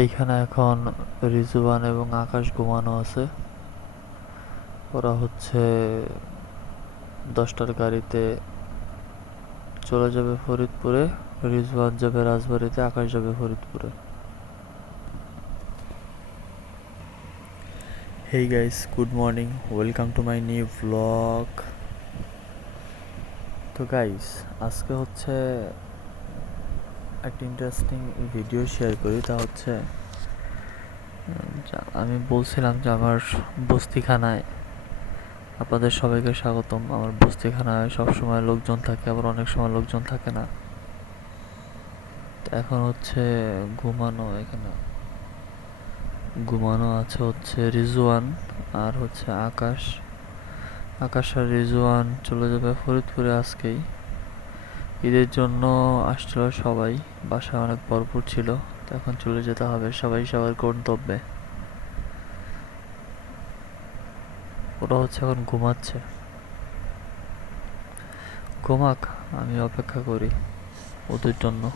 এইখানে এখন রিজওয়ান এবং আকাশ ঘুমানো আছে। ওরা হচ্ছে দশটার গাড়িতে চলে যাবে ফরিদপুরে, রিজওয়ান যাবে রাজবাড়িতে, আকাশ যাবে ফরিদপুরে। Hey guys good morning welcome to my new vlog তো গাইস আজকে হচ্ছে একটা ইন্টারেস্টিং ভিডিও শেয়ার করি, তা হচ্ছে আমি বলছিলাম যে আমার বস্তিখানায় আপনাদের সবাইকে স্বাগতম। আমার বস্তিখানায় সবসময় লোকজন থাকে, আবার অনেক সময় লোকজন থাকে না। এখন হচ্ছে ঘুমানো এখানে। ঘুমানো আছে হচ্ছে রিজওয়ান আর হচ্ছে আকাশ। আকাশ আর রিজওয়ান চলে যাবে ফরিদপুরে আজকেই। ঈদের জন্য আসছিল সবাই। বাসা অনেক ভরপুর ছিল। এখন চলে যেতে হবে। সবাই সবার গন্তব্যে। ওরা হচ্ছে এখন ঘুমাচ্ছে। ঘুমাক, আমি অপেক্ষা করি ওদের জন্য।